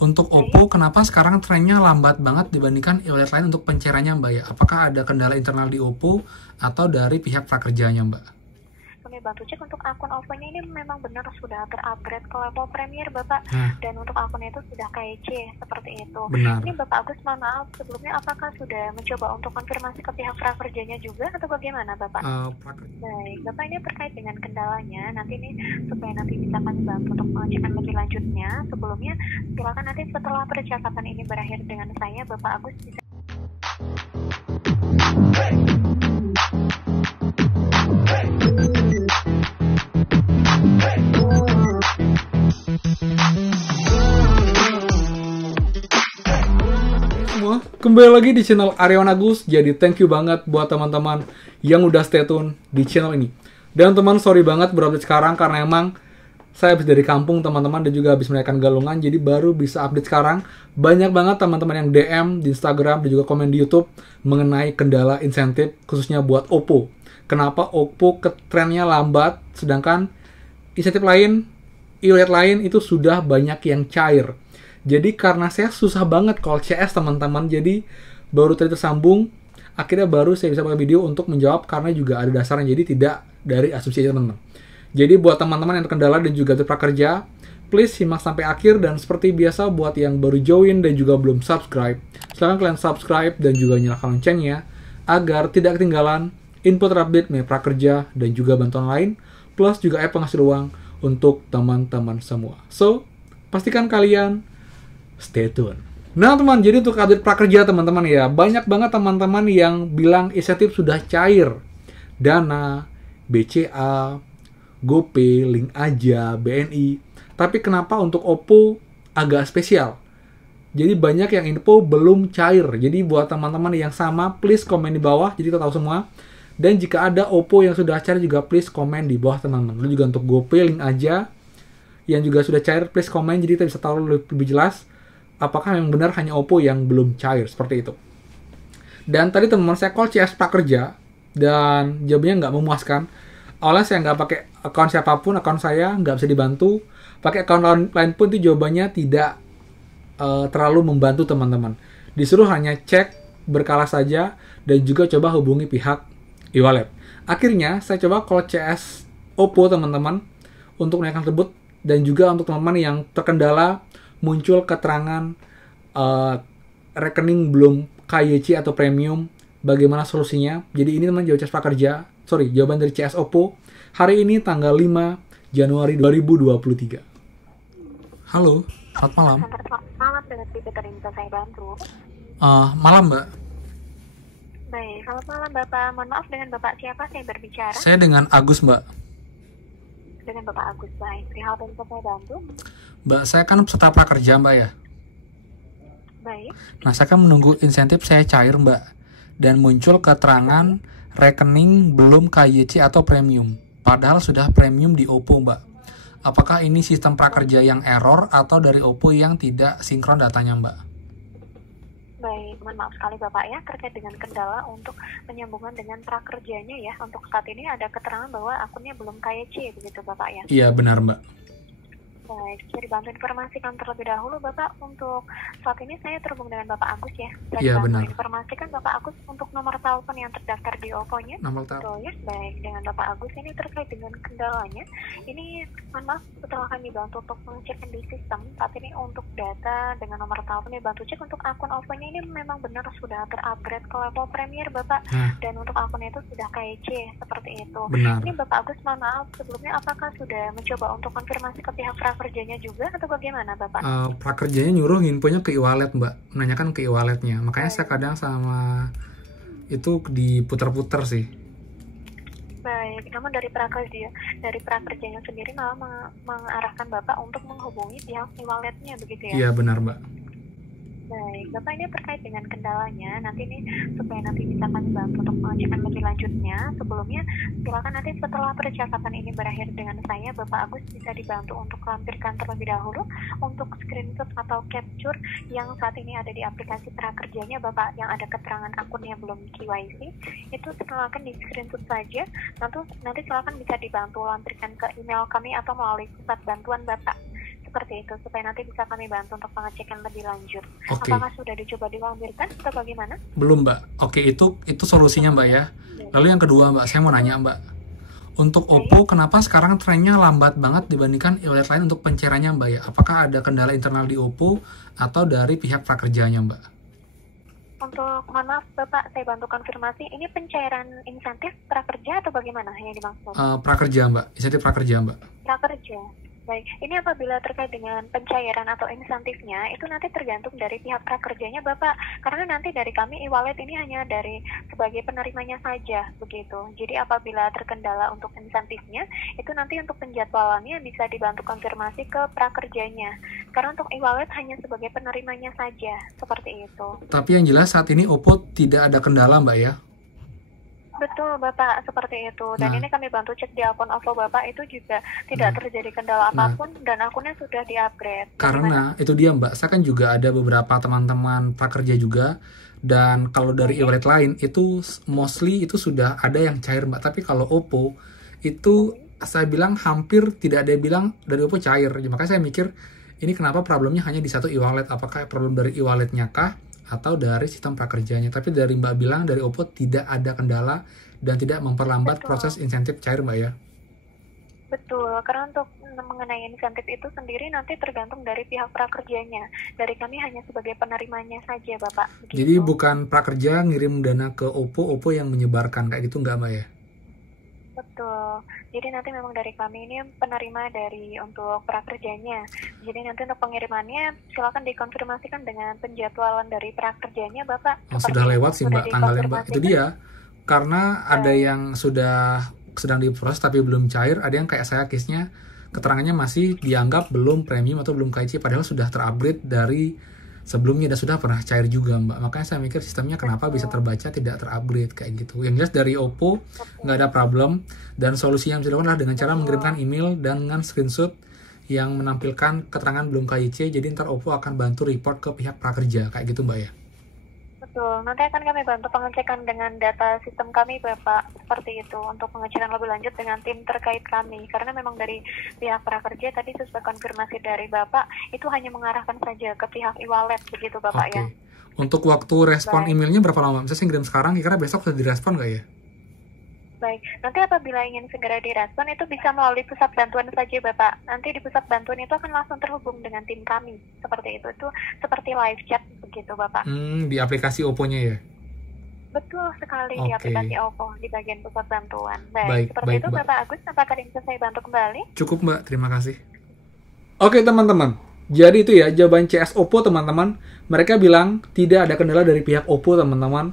Untuk Oppo, kenapa sekarang trennya lambat banget dibandingkan e-wallet lain untuk pencairannya, Mbak ya? Apakah ada kendala internal di Oppo atau dari pihak prakerjanya, Mbak? Kami bantu cek untuk akun OVO-nya ini memang benar sudah terupgrade ke level Premier Bapak. Nah, Dan untuk akunnya itu sudah KYC seperti itu. benar. Ini Bapak Agus, mohon maaf sebelumnya, apakah sudah mencoba untuk konfirmasi ke pihak prakerjanya juga atau bagaimana Bapak? Baik, Bapak, ini terkait dengan kendalanya, nanti ini supaya nanti bisa kami bantu untuk pengecekan lebih lanjutnya. Sebelumnya, silakan nanti setelah percakapan ini berakhir dengan saya, Bapak Agus bisa. Semua, kembali lagi di channel Aryawan Agus. Jadi thank you banget buat teman-teman yang udah stay tune di channel ini. Dan teman, sorry banget berupdate sekarang karena emang saya habis dari kampung teman-teman dan juga habis merayakan Galungan, jadi baru bisa update sekarang. Banyak banget teman-teman yang DM di Instagram dan juga komen di YouTube mengenai kendala insentif khususnya buat Oppo. Kenapa Oppo trennya lambat sedangkan insentif lain, e-wallet lain itu sudah banyak yang cair. Jadi karena saya susah banget call CS teman-teman, jadi baru tadi tersambung, akhirnya baru saya bisa pakai video untuk menjawab karena juga ada dasarnya, jadi tidak dari asumsi aja teman-teman. Jadi buat teman-teman yang terkendala dan juga prakerja, please simak sampai akhir. Dan seperti biasa buat yang baru join dan juga belum subscribe, silahkan kalian subscribe dan juga nyalakan loncengnya agar tidak ketinggalan info terupdate mengenai prakerja dan juga bantuan lain, plus juga penghasil uang untuk teman-teman semua. So, pastikan kalian stay tune. Nah teman, jadi untuk update prakerja teman-teman ya, banyak banget teman-teman yang bilang insentif sudah cair. Dana, BCA, GoPay, Link Aja, BNI. Tapi kenapa untuk Oppo agak spesial? Jadi banyak yang info belum cair. Jadi buat teman-teman yang sama, please komen di bawah, jadi kita tahu semua. Dan jika ada Oppo yang sudah cair juga please komen di bawah teman-teman. Lalu juga untuk GoPay, Link Aja yang juga sudah cair, please komen jadi kita bisa tahu lebih jelas apakah memang benar hanya Oppo yang belum cair, seperti itu. Dan tadi teman-teman saya call CS prakerja dan jawabannya nggak memuaskan. Awalnya saya nggak pakai akun siapapun, akun saya nggak bisa dibantu. Pakai akun lain pun itu jawabannya tidak terlalu membantu teman-teman. Disuruh hanya cek berkala saja dan juga coba hubungi pihak e-wallet. Akhirnya saya coba call CS Oppo teman-teman untuk menanyakan tersebut, dan juga untuk teman-teman yang terkendala muncul keterangan rekening belum KYC atau premium, bagaimana solusinya. Jadi ini teman jawaban dari CS Oppo hari ini tanggal 5 Januari 2023. Halo, selamat malam. Selamat dengan Twitter yang bisa saya bantu. Malam Mbak. Baik, selamat malam Bapak. Mohon maaf, dengan Bapak siapa saya berbicara? Saya dengan Agus Mbak. Dengan Bapak Agus, baik. Perihal yang bisa saya bantu? Mbak, saya kan peserta prakerja Mbak ya. Baik. Nah, saya kan menunggu insentif saya cair Mbak. Dan muncul keterangan rekening belum KYC atau premium. Padahal sudah premium di Oppo Mbak. Apakah ini sistem prakerja yang error atau dari Oppo yang tidak sinkron datanya Mbak? Baik, mohon maaf sekali Bapak ya, terkait dengan kendala untuk penyambungan dengan prakerjanya ya. Untuk saat ini ada keterangan bahwa akunnya belum KYC begitu Bapak ya? Iya benar Mbak. Baik, saya dibantu informasikan terlebih dahulu Bapak. Untuk saat ini saya terhubung dengan Bapak Agus ya. Saya Iya dibantu benar. informasikan Bapak Agus untuk nomor telepon yang terdaftar di Oppo-nya. Nomor telepon. Betul ya, baik. Dengan Bapak Agus ini terkait dengan kendalanya. Ini, mohon maaf, setelah kami bantu untuk mengecek di sistem, saat ini untuk data dengan nomor telepon dibantu cek untuk akun Oppo-nya ini memang benar sudah terupgrade ke level Premier Bapak. Dan untuk akunnya itu sudah KYC seperti itu. Benar. Ini Bapak Agus, mohon maaf sebelumnya, apakah sudah mencoba untuk konfirmasi ke pihak prakerjanya juga atau bagaimana Bapak? Prakerjanya nyuruh infonya ke e-wallet Mbak, menanyakan ke e-walletnya. Makanya saya kadang sama itu diputar-putar sih. Baik, namun dari prakerjanya sendiri malah mengarahkan Bapak untuk menghubungi pihak e-walletnya begitu ya? Iya benar Mbak. Baik, Bapak, ini terkait dengan kendalanya, nanti ini supaya nanti bisa kami bantu untuk pengecekan lebih lanjutnya. Sebelumnya, silakan nanti setelah percakapan ini berakhir dengan saya, Bapak Agus bisa dibantu untuk lampirkan terlebih dahulu untuk screenshot atau capture yang saat ini ada di aplikasi prakerjanya Bapak, yang ada keterangan akunnya belum KYC. Itu silakan di screenshot saja, nanti silakan bisa dibantu lampirkan ke email kami atau melalui pusat bantuan Bapak. seperti itu, supaya nanti bisa kami bantu untuk pengecekan lebih lanjut. Oke. Apakah sudah dicoba dilampirkan atau bagaimana? Belum, Mbak. Oke, itu solusinya, Mbak ya. Lalu yang kedua, Mbak, saya mau nanya, Mbak. Untuk Oppo, kenapa sekarang trennya lambat banget dibandingkan e-wallet lain untuk pencairannya, Mbak ya? Apakah ada kendala internal di Oppo atau dari pihak prakerjanya, Mbak? Untuk, mohon maaf Bapak, saya bantu konfirmasi, ini pencairan insentif prakerja atau bagaimana yang dimaksud? Prakerja, Mbak. Insentif prakerja, Mbak. Prakerja. Baik, ini apabila terkait dengan pencairan atau insentifnya, itu nanti tergantung dari pihak prakerjanya Bapak. Karena nanti dari kami e-wallet ini hanya dari sebagai penerimanya saja, begitu. Jadi apabila terkendala untuk insentifnya, itu nanti untuk penjadwalannya bisa dibantu konfirmasi ke prakerjanya. Karena untuk e-wallet hanya sebagai penerimanya saja, seperti itu. Tapi yang jelas saat ini Oppo tidak ada kendala, Mbak ya? Betul Bapak, seperti itu. Dan ini kami bantu cek di akun OVO Bapak, itu juga tidak terjadi kendala apapun dan akunnya sudah di-upgrade. Karena itu dia, Mbak, saya kan juga ada beberapa teman-teman prakerja juga, dan kalau dari e-wallet lain itu mostly itu sudah ada yang cair, Mbak. Tapi kalau Oppo itu saya bilang hampir tidak ada yang bilang dari Oppo cair. Makanya saya mikir ini kenapa problemnya hanya di satu e-wallet, apakah problem dari e-walletnya kah atau dari sistem prakerjanya. Tapi dari Mbak bilang dari Oppo tidak ada kendala dan tidak memperlambat proses insentif cair, Mbak ya? Betul, karena untuk mengenai insentif itu sendiri nanti tergantung dari pihak prakerjanya. Dari kami hanya sebagai penerimanya saja, Bapak. Begitu. Jadi bukan prakerja ngirim dana ke Oppo, Oppo yang menyebarkan, kayak gitu nggak, Mbak ya? Betul. Jadi nanti memang dari kami ini penerima dari untuk prakerjanya. Jadi nanti untuk pengirimannya silakan dikonfirmasikan dengan penjadwalan dari prakerjanya, Bapak. Sudah lewat sih, Mbak, tanggalnya, Mbak. Itu dia. Karena ada yang sudah sedang diproses tapi belum cair, ada yang kayak saya case-nya keterangannya masih dianggap belum premium atau belum KIC, padahal sudah terupgrade dari sebelumnya dan sudah pernah cair juga, Mbak. Makanya saya mikir sistemnya kenapa bisa terbaca tidak terupgrade kayak gitu. Yang jelas dari Oppo nggak ada problem, dan solusi yang bisa dilakukan adalah dengan cara mengirimkan email dan dengan screenshot yang menampilkan keterangan belum KIC. Jadi ntar Oppo akan bantu report ke pihak prakerja kayak gitu, Mbak ya. Betul, nanti akan kami bantu pengecekan dengan data sistem kami, Bapak, seperti itu, untuk pengecekan lebih lanjut dengan tim terkait kami. Karena memang dari pihak prakerja tadi sesuai konfirmasi dari Bapak, itu hanya mengarahkan saja ke pihak e-wallet, begitu Bapak ya. Untuk waktu respon emailnya berapa lama? Misalnya saya ngirim sekarang, kira-kira besok sudah direspon nggak ya? Baik, nanti apabila ingin segera direspon itu bisa melalui pusat bantuan saja Bapak. Nanti di pusat bantuan itu akan langsung terhubung dengan tim kami. Seperti itu seperti live chat begitu Bapak. Di aplikasi Oppo-nya ya? Betul sekali, di aplikasi Oppo, di bagian pusat bantuan. Baik, seperti itu Bapak Agus, apakah bisa saya bantu kembali? Cukup Mbak, terima kasih. Oke teman-teman, jadi itu ya jawaban CS Oppo teman-teman. Mereka bilang tidak ada kendala dari pihak Oppo teman-teman,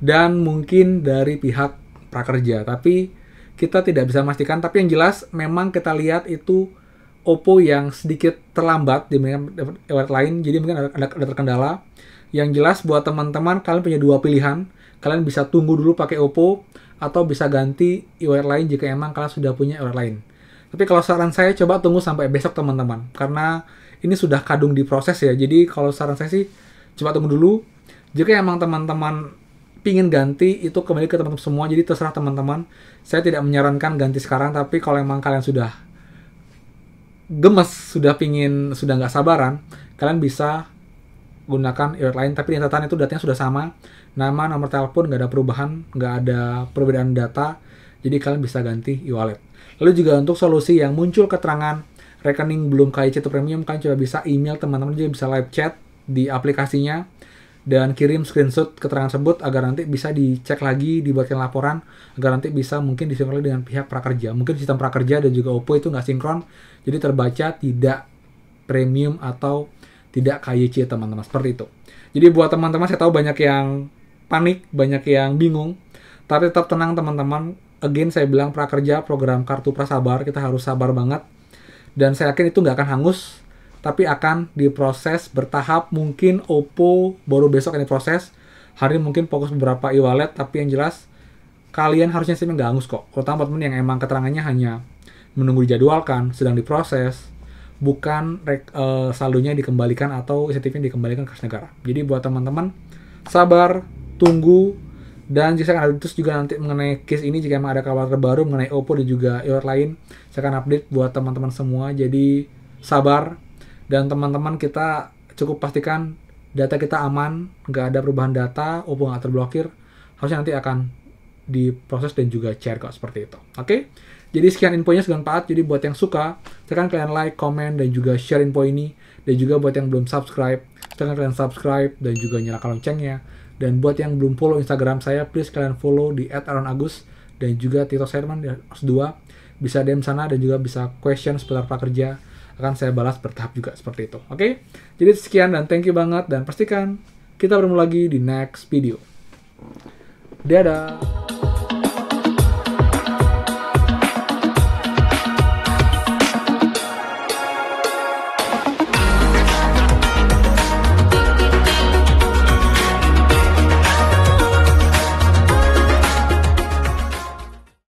dan mungkin dari pihak prakerja, tapi kita tidak bisa memastikan. Tapi yang jelas memang kita lihat itu Oppo yang sedikit terlambat dibandingkan e-wallet lain, jadi mungkin ada terkendala. Yang jelas buat teman-teman, kalian punya dua pilihan. Kalian bisa tunggu dulu pakai Oppo atau bisa ganti e-wallet lain jika emang kalian sudah punya e-wallet lain. Tapi kalau saran saya coba tunggu sampai besok teman-teman, karena ini sudah kadung diproses ya. Jadi kalau saran saya sih coba tunggu dulu. Jika emang teman-teman pingin ganti, itu kembali ke teman-teman semua, jadi terserah teman-teman. Saya tidak menyarankan ganti sekarang, tapi kalau emang kalian sudah gemes, sudah nggak sabaran, kalian bisa gunakan e-wallet lain, tapi di catatan itu datanya sudah sama, nama, nomor telepon, nggak ada perubahan, nggak ada perbedaan data, jadi kalian bisa ganti e-wallet. Lalu juga untuk solusi yang muncul keterangan rekening belum KIC atau premium, kalian coba bisa email teman-teman, juga bisa live chat di aplikasinya, dan kirim screenshot keterangan tersebut agar nanti bisa dicek lagi, dibuatkan laporan, agar nanti bisa mungkin disinkron dengan pihak prakerja. Mungkin sistem prakerja dan juga Oppo itu nggak sinkron, jadi terbaca tidak premium atau tidak KYC teman-teman, seperti itu. Jadi buat teman-teman, saya tahu banyak yang panik, banyak yang bingung, tapi tetap tenang teman-teman. Again, saya bilang prakerja, program kartu prasabar, kita harus sabar banget, dan saya yakin itu nggak akan hangus, tapi akan diproses bertahap. Mungkin Oppo baru besok akan diproses, hari ini mungkin fokus beberapa e-wallet, tapi yang jelas kalian harusnya sih nggak hangus kok, terutama teman yang emang keterangannya hanya menunggu dijadwalkan, sedang diproses, bukan saldonya dikembalikan atau insentifnya dikembalikan ke kas negara. Jadi buat teman-teman, sabar, tunggu, dan jika akan update juga nanti mengenai case ini, jika emang ada kabar terbaru mengenai Oppo dan juga e-wallet lain, saya akan update buat teman-teman semua. Jadi sabar, Dan teman-teman kita cukup pastikan data kita aman, nggak ada perubahan data, OVO nggak terblokir, harusnya nanti akan diproses dan juga share kok seperti itu. Oke? Jadi sekian infonya, sekian bermanfaat. Jadi buat yang suka, silahkan kalian like, comment, dan juga share info ini. Dan juga buat yang belum subscribe, silahkan kalian subscribe dan juga nyalakan loncengnya. Dan buat yang belum follow Instagram saya, please kalian follow di @aaronagus dan juga Tito Serman S2. Bisa DM sana dan juga bisa question seputar prakerja. Akan saya balas bertahap juga seperti itu. Oke? Jadi sekian dan thank you banget. Dan pastikan kita bertemu lagi di next video. Dadah!